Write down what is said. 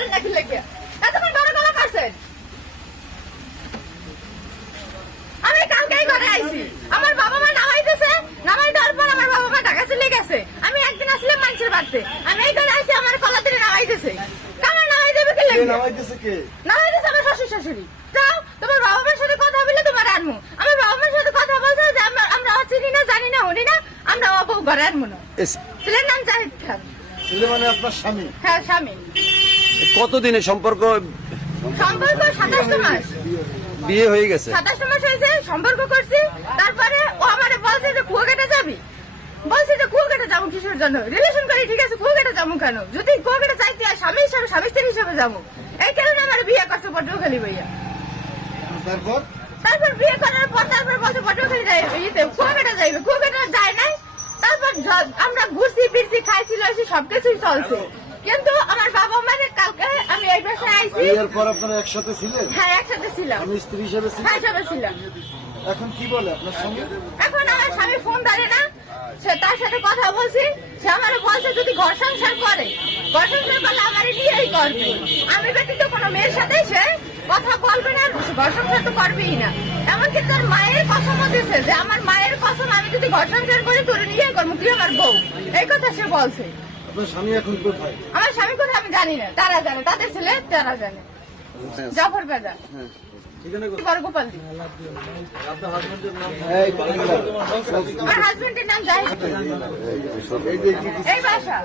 বলেন নাকি লেখে এতক্ষণ বড় গলা কাটছেন। আমি কালকেই ঘরে আইছি, আমার বাবা মা নামাইতেছে, নামাই দেওয়ার পর আমার বাবা মা ঢাকা চলে গেছে। আমি একদিন আসলে মানুষের বাড়তে, আমি এই ঘরে আইছি, আমার কলা ধরে নামাইতেছে। কামার নামাই দেবে কে লেগে? নামাইতেছে কে? নামাইতেছে আমার শ্বশুর শাশুড়ি। যাও তোমার বাবা মার সাথে কথা বলে তোমার আনমু। আমার বাবা মার সাথে কথা বলছে যে আমরা চিনি না, জানি না, উনি না, আমরা অবু ঘরে আনমু না। ছেলের নাম জাহিদ খান। ছেলে মানে আপনার স্বামী? হ্যাঁ, স্বামী। কতদিনের সম্পর্ক? সম্পর্ক 27 মাস। বিয়ে হয়ে গেছে? 27 মাস হয়েছে, সম্পর্ক করছি। তারপরে ও আমারে বলছে যে কুয়াকাটা যাবি, বলছে যে কুয়াকাটা যাবো কিসের জন্য? রিলেশন করি, ঠিক আছে, কুয়াকাটা যাবো কেন? যদি কুয়াকাটা চাইতে হয় স্বামী হিসাবে, স্বামী স্ত্রী হিসাবে যাবো। এই কারণে আমার বিয়ে করছে পটুয়াখালী ভাইয়া। তারপর বিয়ে করার পর তারপর বলছে পটুয়াখালী যাই, কুয়াকাটা যাইবে, কুয়াকাটা যায় নাই। তারপর আমরা ঘুরছি ফিরছি, খাইছি লইছি, সবকিছুই চলছে। কিন্তু আমার বাবা মানে কালকে আমি এই বাসায় আইছি। এরপর আপনারা একসাথে ছিলেন? হ্যাঁ, একসাথে ছিলাম। আমি স্ত্রী হিসেবে ছিলেন? হ্যাঁ, হিসাবে ছিলাম। এখন কি বলে আপনার সঙ্গে? এখন আমার স্বামী ফোন ধরে না, সে তার সাথে কথা বলছি, সে আমার বলছে যদি ঘর সংসার করে, ঘর সংসার করলে আমার নিয়েই করবে। আমি ব্যতীত কোনো মেয়ের সাথে সে কথা বলবে না, ঘর সংসার তো করবেই না। এমনকি তার মায়ের কসমও দিচ্ছে যে আমার মায়ের কসম, আমি যদি ঘর সংসার করি তোর নিয়েই করবো, তুই আমার বউ। এই কথা সে বলছে। আপনার স্বামী এখন কোথায়? আমার স্বামী কোথায় আমি জানি না, তারা জানে, তাদের ছেলে তারা জানে। জাফর বাজার, বরগোপাল দি। আমার হাজবেন্ডের নাম জাহিদ। এই বাসা।